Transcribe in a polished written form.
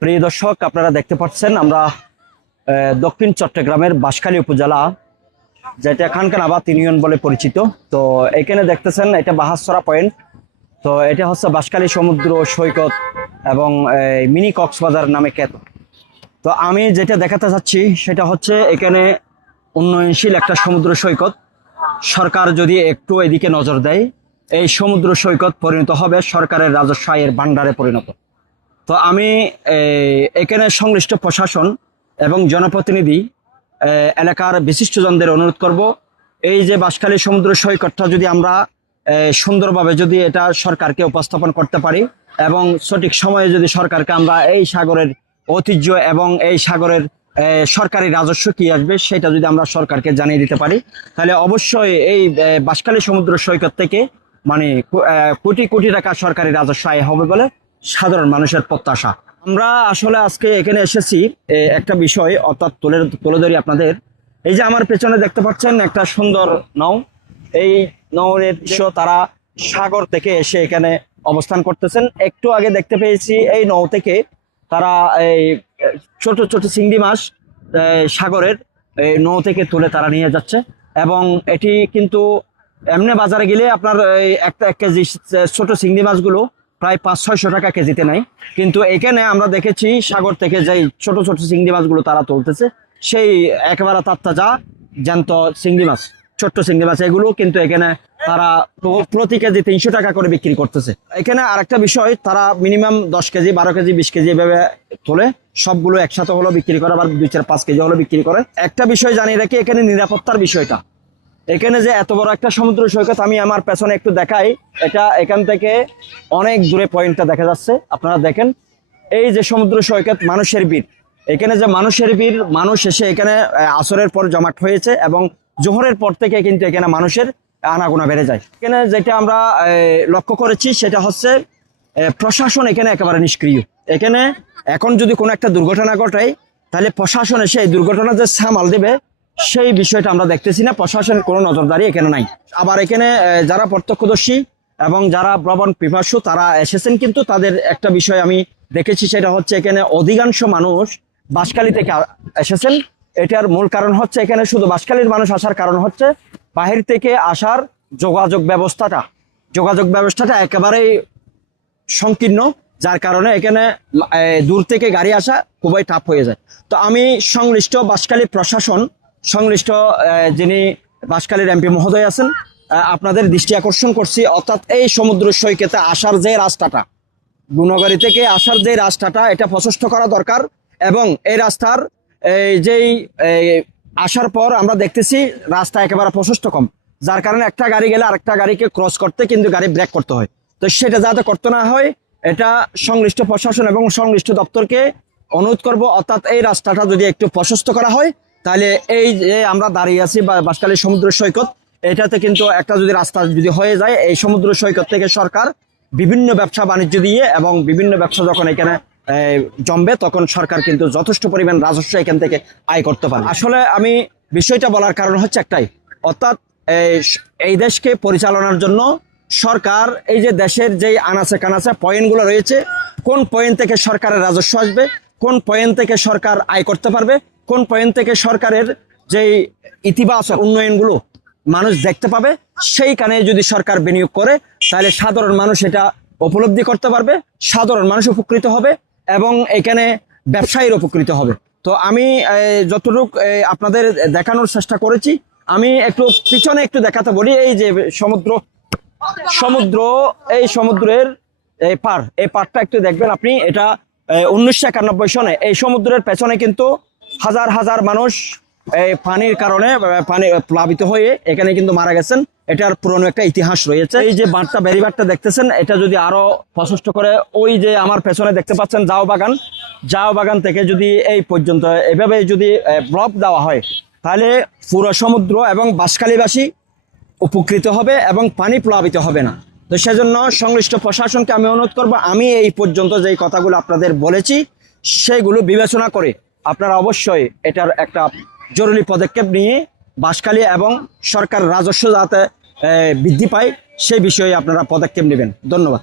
প্রিয় দর্শক, আপনারা দেখতে পাচ্ছেন আমরা দক্ষিণ চট্টগ্রামের বাঁশখালী উপজেলা, যেটা খানকানাবাদ ইউনিয়ন বলে পরিচিত। তো এখানে দেখতেছেন এটা বাহাসরা পয়েন্ট। তো এটা হচ্ছে বাঁশখালী সমুদ্র সৈকত এবং মিনি কক্সবাজার নামে খ্যাত। তো আমি যেটা দেখাতে চাচ্ছি সেটা হচ্ছে এখানে উন্নয়নশীল একটা সমুদ্র সৈকত। সরকার যদি একটু এদিকে নজর দেয়, এই সমুদ্র সৈকত পরিণত হবে সরকারের রাজস্ব আয়ের ভান্ডারে পরিণত। তো আমি এখানে সংশ্লিষ্ট প্রশাসন এবং জনপ্রতিনিধি, এলাকার বিশিষ্টজনদের অনুরোধ করব, এই যে বাঁশখালী সমুদ্র সৈকতটা যদি আমরা সুন্দরভাবে যদি এটা সরকারকে উপস্থাপন করতে পারি এবং সঠিক সময়ে যদি সরকারকে আমরা এই সাগরের ঐতিহ্য এবং এই সাগরের সরকারি রাজস্ব কি আসবে সেটা যদি আমরা সরকারকে জানিয়ে দিতে পারি, তাহলে অবশ্যই এই বাঁশখালী সমুদ্র সৈকত থেকে মানে কোটি কোটি টাকা সরকারি রাজস্ব আয় হবে বলে সাধারণ মানুষের প্রত্যাশা। আমরা আসলে আজকে এখানে এসেছি একটা বিষয় অর্থাৎ তুলে ধরি আপনাদের। এই যে আমার পেছনে দেখতে পাচ্ছেন একটা সুন্দর নৌ, এই নৌয়ের দৃশ্য তারা সাগর থেকে এসে এখানে অবস্থান করতেছেন। একটু আগে দেখতে পেয়েছি এই নৌ থেকে তারা এই ছোট ছোট চিংড়ি মাছ সাগরের নৌ থেকে তুলে তারা নিয়ে যাচ্ছে এবং এটি কিন্তু এমনি বাজারে গেলে আপনার একটা 1 কেজি ছোট চিংড়ি মাছগুলো প্রায় 500-600 টাকা কেজিতে নেয়, কিন্তু এখানে আমরা দেখেছি সাগর থেকে যে ছোট ছোট চিংড়ি মাছগুলো তারা তুলতেছে সেই একেবারে তাজা জ্যান্ত চিংড়ি মাছ, ছোট্ট চিংড়ি মাছ, এগুলো কিন্তু এখানে তারা প্রতি কেজি 300 টাকা করে বিক্রি করতেছে। এখানে আরেকটা বিষয়, তারা মিনিমাম 10 কেজি 12 কেজি 20 কেজি এভাবে তোলে, সবগুলো একসাথে হলো বিক্রি করে, আবার 2-4-5 কেজি হলো বিক্রি করে। একটা বিষয় জানিয়ে রাখি, এখানে নিরাপত্তার বিষয়টা, এখানে যে এত বড় একটা সমুদ্র সৈকত, আমি আমার পেছনে একটু দেখাই, এটা এখান থেকে অনেক দূরে পয়েন্টটা দেখা যাচ্ছে। আপনারা দেখেন এই যে সমুদ্র সৈকত, মানুষের ভিড়, এখানে যে মানুষের ভিড়, মানুষ এসে এখানে আসরের পর জমাট হয়েছে এবং জোহরের পর থেকে কিন্তু এখানে মানুষের আনাগোনা বেড়ে যায়। এখানে যেটা আমরা লক্ষ্য করেছি সেটা হচ্ছে প্রশাসন এখানে একেবারে নিষ্ক্রিয়। এখানে এখন যদি কোনো একটা দুর্ঘটনা ঘটায় তাহলে প্রশাসন এসে এই দুর্ঘটনা যে সামাল দেবে সেই বিষয়টা আমরা দেখতেছি না, প্রশাসন কোনো নজরদারি এখানে নাই। আবার এখানে যারা প্রত্যক্ষদর্শী এবং যারা ভ্রমণ পিপাসু তারা এসেছেন, কিন্তু তাদের একটা বিষয় আমি দেখেছি, সেটা হচ্ছে এখানে অধিকাংশ মানুষ বাঁশখালী থেকে এসেছেন। এটার মূল কারণ হচ্ছে এখানে শুধু বাঁশখালীর মানুষ আসার কারণ হচ্ছে বাহির থেকে আসার যোগাযোগ ব্যবস্থাটা একেবারেই সংকীর্ণ, যার কারণে এখানে দূর থেকে গাড়ি আসা খুবই টাফ হয়ে যায়। তো আমি সংশ্লিষ্ট বাঁশখালী প্রশাসন, সংশ্লিষ্ট যিনি বাঁশখালীর এমপি মহোদয় আছেন, আপনাদের দৃষ্টি আকর্ষণ করছি, অর্থাৎ এই সমুদ্র সৈকতে আসার যে রাস্তাটা, গুণগাড়ি থেকে আসার যে রাস্তাটা, এটা প্রশস্ত করা দরকার। এবং এই রাস্তার যেই আসার পর আমরা দেখতেছি রাস্তা একেবারে প্রশস্ত কম, যার কারণে একটা গাড়ি গেলে আরেকটা গাড়িকে ক্রস করতে কিন্তু গাড়ি ব্রেক করতে হয়। তো সেটা যাতে করতে না হয়, এটা সংশ্লিষ্ট প্রশাসন এবং সংশ্লিষ্ট দপ্তরকে অনুরোধ করব, অর্থাৎ এই রাস্তাটা যদি একটু প্রশস্ত করা হয় তাহলে এই যে আমরা দাঁড়িয়ে আছি বাঁশখালী সমুদ্র সৈকত, এটাতে কিন্তু একটা যদি রাস্তা যদি হয়ে যায়, এই সমুদ্র সৈকত থেকে সরকার বিভিন্ন ব্যবসা বাণিজ্য দিয়ে এবং বিভিন্ন ব্যবসা যখন এখানে জমবে তখন সরকার কিন্তু যথেষ্ট পরিমাণ রাজস্ব এখান থেকে আয় করতে পারে। আসলে আমি বিষয়টা বলার কারণ হচ্ছে একটাই, অর্থাৎ এই দেশকে পরিচালনার জন্য সরকার এই যে দেশের যেই আনাচে কানাচে পয়েন্টগুলো রয়েছে, কোন পয়েন্ট থেকে সরকারের রাজস্ব আসবে, কোন পয়েন্ট থেকে সরকার আয় করতে পারবে, কোন পয়েন্ট থেকে সরকারের যেই ইতিবাচক উন্নয়নগুলো মানুষ দেখতে পাবে, সেইখানে যদি সরকার বিনিয়োগ করে তাহলে সাধারণ মানুষ এটা উপলব্ধি করতে পারবে, সাধারণ মানুষ উপকৃত হবে এবং এখানে ব্যবসায়ীর উপকৃত হবে। তো আমি যতটুকু আপনাদের দেখানোর চেষ্টা করেছি, আমি একটু পিছনে একটু দেখাতে বলি। এই যে সমুদ্র এই সমুদ্রের এই পাড়টা একটু দেখবেন আপনি। এটা 1991 সনে এই সমুদ্রের পেছনে কিন্তু হাজার হাজার মানুষ এই পানির কারণে পানি প্লাবিত হয়ে এখানে কিন্তু মারা গেছেন। এটার পুরনো একটা ইতিহাস রয়েছে। এই যে বাঁধটা, ব্যারিবারটা দেখতেছেন, এটা যদি আরো প্রশস্ত করে, ওই যে আমার পেছনে দেখতে পাচ্ছেন জাও বাগান থেকে যদি এই পর্যন্ত এভাবে যদি ব্লক দেওয়া হয় তাহলে পুরো সমুদ্র এবং বাঁশখালীবাসী উপকৃত হবে এবং পানি প্লাবিত হবে না। তো সেজন্য সংশ্লিষ্ট প্রশাসনকে আমি অনুরোধ করব, আমি এই পর্যন্ত যেই কথাগুলো আপনাদের বলেছি সেগুলো বিবেচনা করে আপনারা অবশ্যই এটার একটা জরুরি পদক্ষেপ নিয়ে বাঁশখালী এবং সরকার রাজস্ব যাতে বৃদ্ধি পায় সেই বিষয়ে আপনারা পদক্ষেপ নেবেন। ধন্যবাদ।